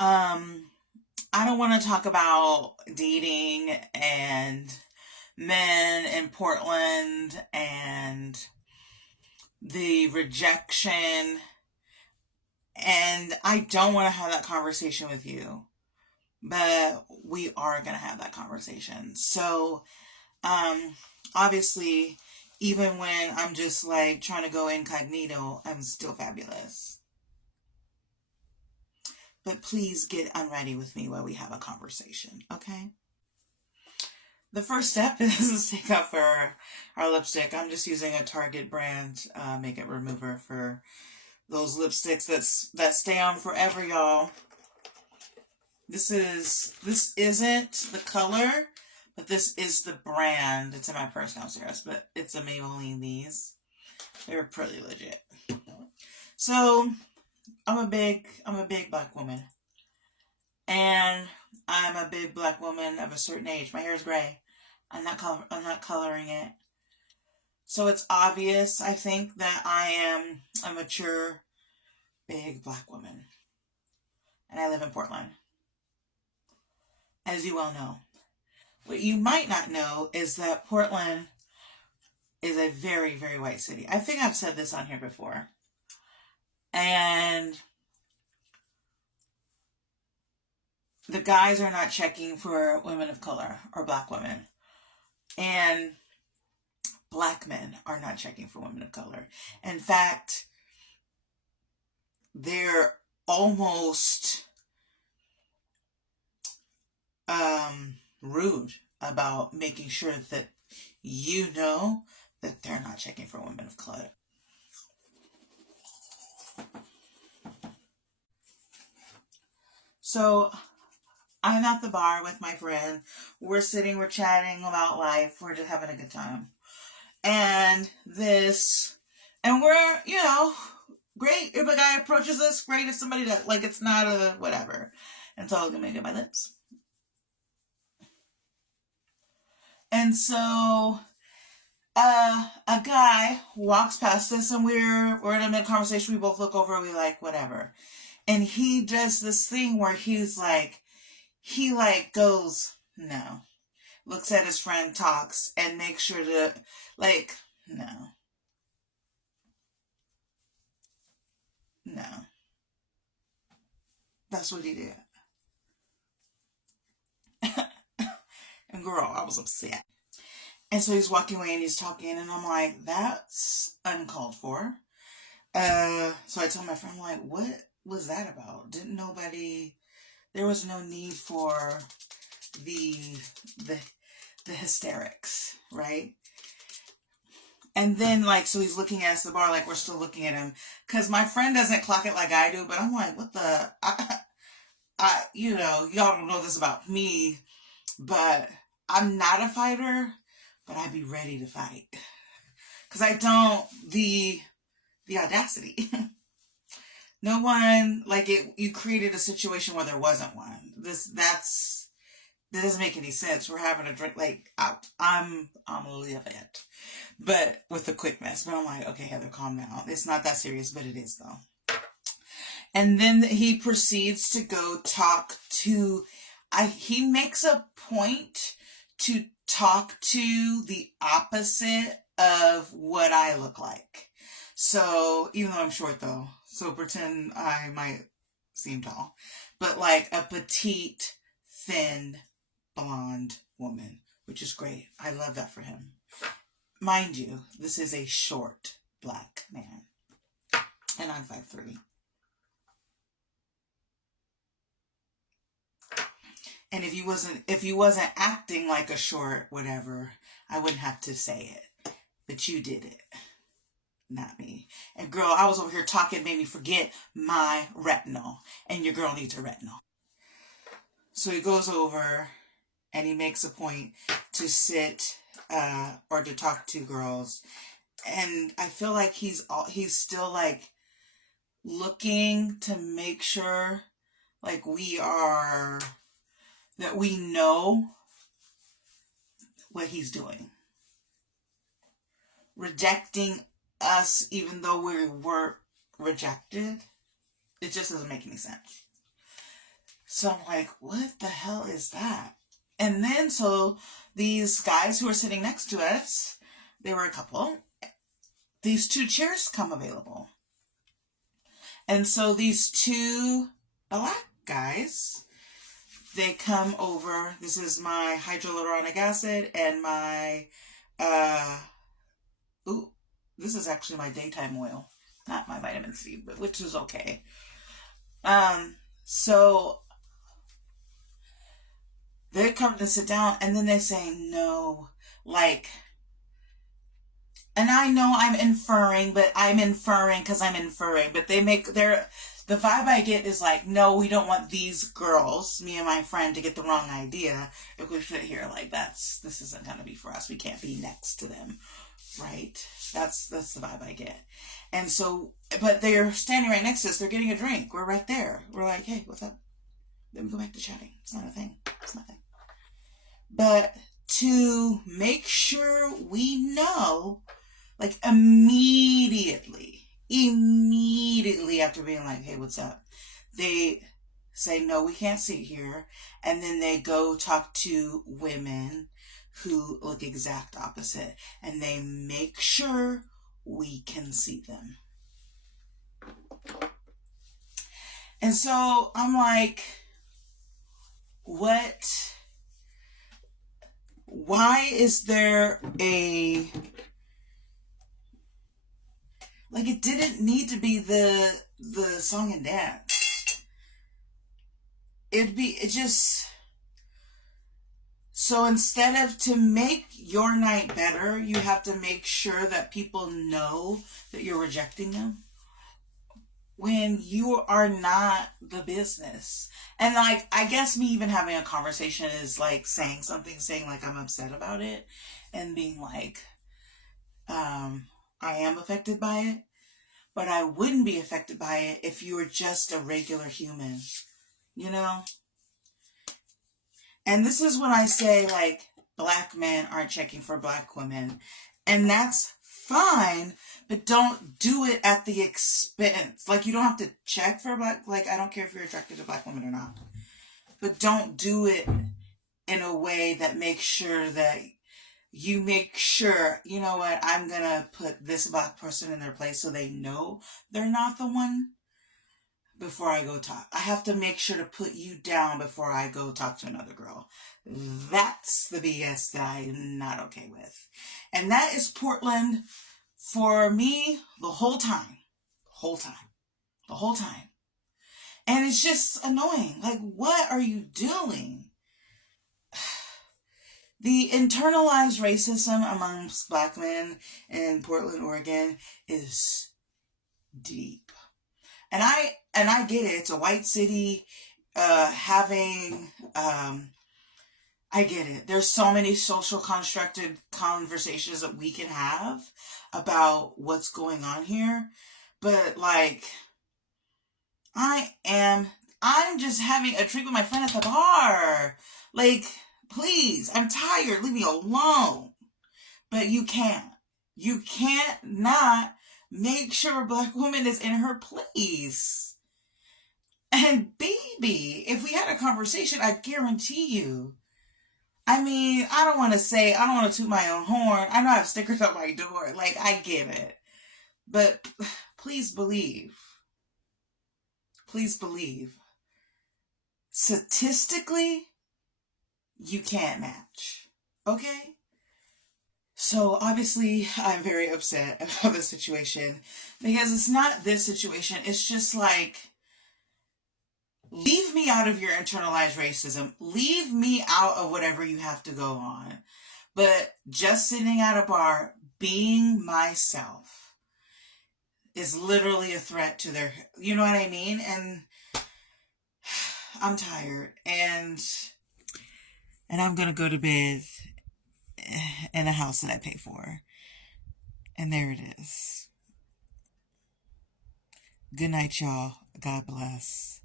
Um, I don't want to talk about dating and men in Portland and the rejection. And I don't want to have that conversation with you, but we are going to have that conversation. So, um, obviously, even when I'm just like trying to go incognito, I'm still fabulous. But please get unready with me while we have a conversation, okay? The first step is to take off our lipstick. I'm just using a Target brand makeup remover for those lipsticks that stay on forever, y'all. This isn't the color, but this is the brand. It's in my purse downstairs, but it's a Maybelline. These they're pretty legit. So I'm a big black woman, and I'm a big black woman of a certain age. My hair is gray. I'm not coloring it. So it's obvious, I think, that I am a mature, big black woman. And I live in Portland, as you well know. What you might not know is that Portland is a very, very white city. I think I've said this on here before. And the guys are not checking for women of color or black women. And black men are not checking for women of color. In fact, they're almost rude about making sure that you know that they're not checking for women of color. So I'm at the bar with my friend. We're sitting, we're chatting about life, we're just having a good time. And and we're, great if a guy approaches us, great if somebody does, like it's not a whatever. And so I was gonna get my lips. And so a guy walks past us and we're in a mid conversation, we both look over, we like whatever. And he does this thing where he like goes, no. Looks at his friend, talks, and makes sure to like, no, no. That's what he did. And girl, I was upset. And so he's walking away and he's talking, and I'm like, that's uncalled for. So I told my friend, I'm like, what was that about? Didn't nobody, there was no need for the, the, the hysterics, right? And then, like, so he's looking at us at the bar, like, we're still looking at him. Because my friend doesn't clock it like I do, but I'm like, what the? Y'all don't know this about me, but I'm not a fighter, but I'd be ready to fight. Because I don't, the audacity. No one, like, you created a situation where there wasn't one. That doesn't make any sense. We're having a drink, like, I'm livid. But with the quickness. But I'm like, okay, Heather, calm down. It's not that serious, but it is though. And then he proceeds to go talk to, he makes a point to talk to the opposite of what I look like. So, even though I'm short though, so pretend I might seem tall, but like a petite, thin, blonde woman, which is great. I love that for him. Mind you, this is a short black man, and I'm 5'3". And if you wasn't acting like a short whatever, I wouldn't have to say it. But you did it, not me. And girl, I was over here talking, made me forget my retinol, and your girl needs her retinol. So he goes over, and he makes a point to sit or to talk to girls, and I feel like he's still like looking to make sure like that we know what he's doing. Rejecting us even though we were rejected. It just doesn't make any sense. So I'm like, what the hell is that? And then so these guys who are sitting next to us, they were a couple, these two chairs come available. And so these two black guys, they come over. This is my hyaluronic acid and my, this is actually my daytime oil, not my vitamin C, but which is okay. So they come to sit down and then they say no, like, and I know I'm inferring because I'm inferring, but the vibe I get is like, no, we don't want these girls, me and my friend, to get the wrong idea. If we sit here like this isn't going to be for us. We can't be next to them, right? That's the vibe I get. And so, but they're standing right next to us. They're getting a drink. We're right there. We're like, hey, what's up? Then we go back to chatting. It's not a thing. It's nothing. But to make sure we know, like immediately after being like, hey, what's up? They say, no, we can't sit here. And then they go talk to women who look exact opposite. And they make sure we can see them. And so I'm like, what? Why is there like, it didn't need to be the song and dance. So instead of, to make your night better, you have to make sure that people know that you're rejecting them when you are not the business. And like, I guess me even having a conversation is like saying like I'm upset about it and being like, I am affected by it, but I wouldn't be affected by it if you were just a regular human, you know? And this is when I say, like, black men aren't checking for black women. And that's fine, but don't do it at the expense. Like, you don't have to check for like, I don't care if you're attracted to black women or not. But don't do it in a way that makes sure that you make sure, you know what, I'm going to put this black person in their place so they know they're not the one before I go talk. I have to make sure to put you down before I go talk to another girl. That's the BS that I'm not okay with. And that is Portland for me the whole time. And it's just annoying. Like, what are you doing? The internalized racism amongst black men in Portland, Oregon is deep. And I get it. It's a white city, I get it. There's so many social constructed conversations that we can have about what's going on here. But like, I'm just having a drink with my friend at the bar. Like, please, I'm tired. Leave me alone. But you can't. You can't not make sure a black woman is in her place. And baby, if we had a conversation, I guarantee you. I mean, I don't want to toot my own horn. I know I have stickers on my door. Like, I get it. But please believe. Statistically, you can't match. Okay? So obviously I'm very upset about the situation because it's not this situation. It's just like, leave me out of your internalized racism. Leave me out of whatever you have to go on. But just sitting at a bar, being myself, is literally a threat to their, you know what I mean? And I'm tired. And I'm going to go to bed in a house that I pay for. And there it is. Good night, y'all. God bless.